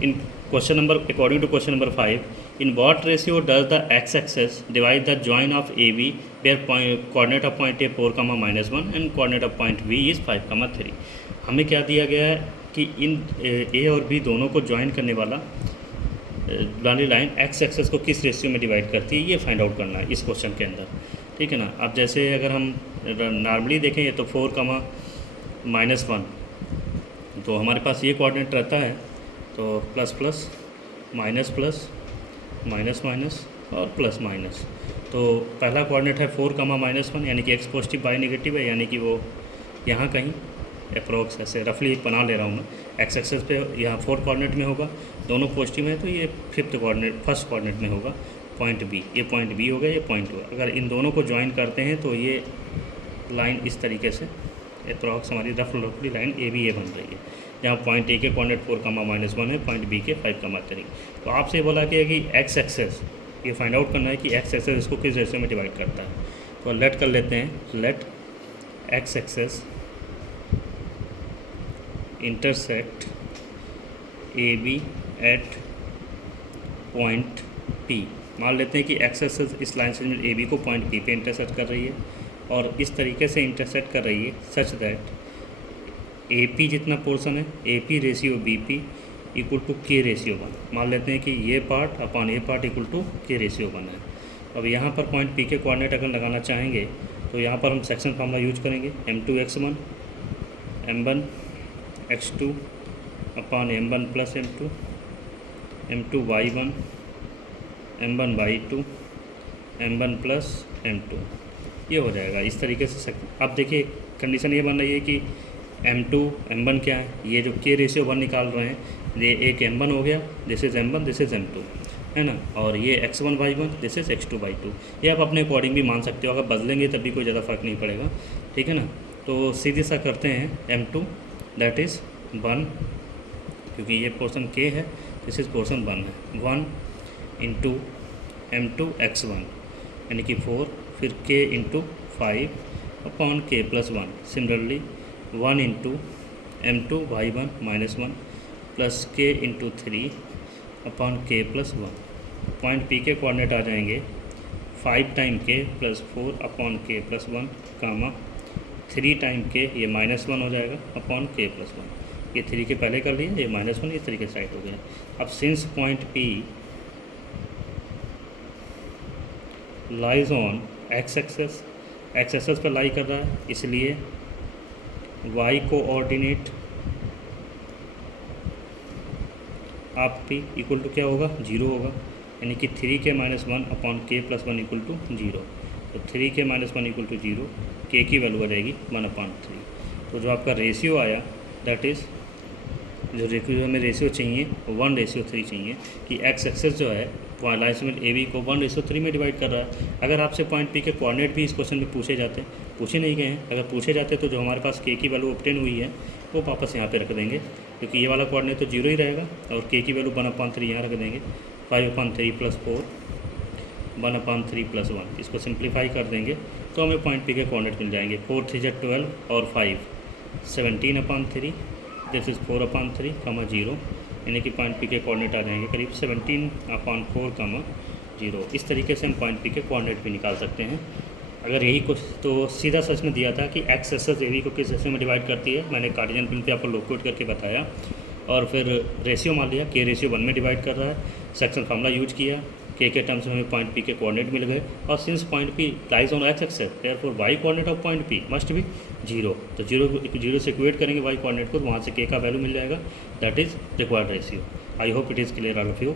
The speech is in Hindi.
In question number, according to question number 5, in what ratio does the x-axis divide the join of AB where coordinate of point A 4, -1 and coordinate of point B is 5, 3। हमें क्या दिया गया है कि इन A और B दोनों को ज्वाइन करने वाला वाली लाइन एक्स एक्सेस को किस रेशियो में डिवाइड करती है, ये फाइंड आउट करना है इस क्वेश्चन के अंदर, ठीक है ना। अब जैसे अगर हम नॉर्मली देखें ये तो 4, -1, तो हमारे पास ये कोऑर्डिनेट रहता है तो plus plus minus plus minus minus और प्लस माइनस। तो पहला कोऑर्डिनेट है 4, -1 यानी कि एक्स पॉजिटिव बाई नेगेटिव है, यानी कि वो यहाँ कहीं अप्रोक्स ऐसे रफली बना ले रहा हूँ मैं, एक्स एक्सेस पे यहाँ 4 कोऑर्डिनेट में होगा, दोनों पॉजिटिव हैं तो ये फर्स्ट कोऑर्डिनेट में होगा पॉइंट बी, ये पॉइंट बी हो गया, ये पॉइंट होगा। अगर इन दोनों को ज्वाइन करते हैं तो ये लाइन इस तरीके से अप्रॉक्स हमारी रफली लाइन ए बी ए बन रही है, जहाँ पॉइंट ए के कोऑर्डिनेट 4, -1 है, पॉइंट बी के 5, 3। तो आपसे बोला कि एक्स एक्सेस ये फाइंड आउट करना है कि एक्स एक्सेस इसको किस रेशियो में डिवाइड करता है। तो लेट कर लेते हैं, let x axis intersect A B at point P. मान लेते हैं कि एक्स एक्सेस इस लाइन से ए बी को पॉइंट पी पे इंटरसेक्ट कर रही है और इस तरीके से इंटरसेक्ट कर रही है सच दैट ए पी जितना पोर्शन है A P ratio B P equal to k ratio 1। मान लेते हैं कि ये part upon A part equal to k ratio 1 है। अब यहाँ पर पॉइंट पी के कोऑर्डिनेट अगर लगाना चाहेंगे तो यहाँ पर हम सेक्शन फार्मूला यूज करेंगे, m2x1 m1 x2 upon m1 plus m2 m2 y1 m1 y2 m1 plus m2, ये हो जाएगा इस तरीके से। अब देखिए कंडीशन ये बन रही है कि m2 m1 क्या है, ये जो के रेशियो 1 निकाल रहे हैं, ये एक m1 हो गया, this is m1, this is m2, है ना, और ये x1 y1, this is x2 y2। ये आप अपने अकॉर्डिंग भी मान सकते हो, अगर बदलेंगे तब भी कोई ज़्यादा फर्क नहीं पड़ेगा, ठीक है ना। तो सीधे सा करते हैं m2 दैट इज़ 1, क्योंकि ये पोर्शन k है, दिस इज़ पोर्शन 1 है, 1 इंटू m2 x1 यानी कि 4, फिर k into 5 upon k plus 1। Similarly 1 into m2 y1 -1 plus k into 3 upon k plus 1। Point p के कोऑर्डिनेट आ जाएंगे 5 time k plus 4 upon k plus 1 कामा 3 टाइम k, ये -1 हो जाएगा अपॉन k प्लस 1। ये 3 के पहले कर लिए, ये -1 इस तरीके से साइड हो गया। अब since point p lies on x axis पर लाई कर रहा है, इसलिए y कोऑर्डिनेट आप p इक्वल टू क्या होगा, 0 होगा, यानी कि 3k -1 upon k plus 1 equal to 0। तो 3k -1 इक्वल टू 0, k की वैल्यू आ जाएगी 1/3। तो जो आपका रेशियो आया दैट इज़, जो हमें रेशियो चाहिए वो 1:3 चाहिए कि एक्स एक्सेस जो है लाइन सेगमेंट ए बी को 1:3 में डिवाइड कर रहा है। अगर आपसे पॉइंट पी के कोऑर्डिनेट भी इस क्वेश्चन में पूछे जाते, पूछे नहीं गए हैं, अगर पूछे जाते तो जो हमारे पास के की वैल्यू ऑब्टेन हुई है वो वापस यहाँ पे रख देंगे, क्योंकि ये वाला कोऑर्डिनेट तो 0 ही रहेगा, और के की वैल्यू 1/3 यहाँ रख देंगे, 5/3 प्लस 4 1/3 प्लस 1। इसको सिंप्लीफाई कर देंगे तो हमें पॉइंट पी के कोऑर्डिनेट मिल जाएंगे, 4 3 12 और 5 17/3, दिस इज़ 4/3 0, यानी कि पॉइंट पी के कोऑर्डिनेट आ जाएंगे करीब 17/4 0। इस तरीके से हम पॉइंट पी के कोऑर्डिनेट भी निकाल सकते हैं। अगर यही कुछ तो सीधा सच में दिया था कि एक्स एक्सेस ए बी को किस रेशियो में डिवाइड करती है, मैंने कार्टेशियन प्रिंट पे आपको लोकेट करके बताया, और फिर रेशियो मान लिया के रेशियो 1 में डिवाइड कर रहा है, सेक्शन फार्मूला यूज किया, के टर्म्स में हमें पॉइंट पी के कोऑर्डिनेट मिल गए, और since point P lies on x axis therefore y coordinate of point P must be 0। तो 0 से इक्वेट करेंगे वाई कोऑर्डिनेट को, वहाँ से के का वैल्यू मिल जाएगा, that is required ratio. I hope it is clear all of you.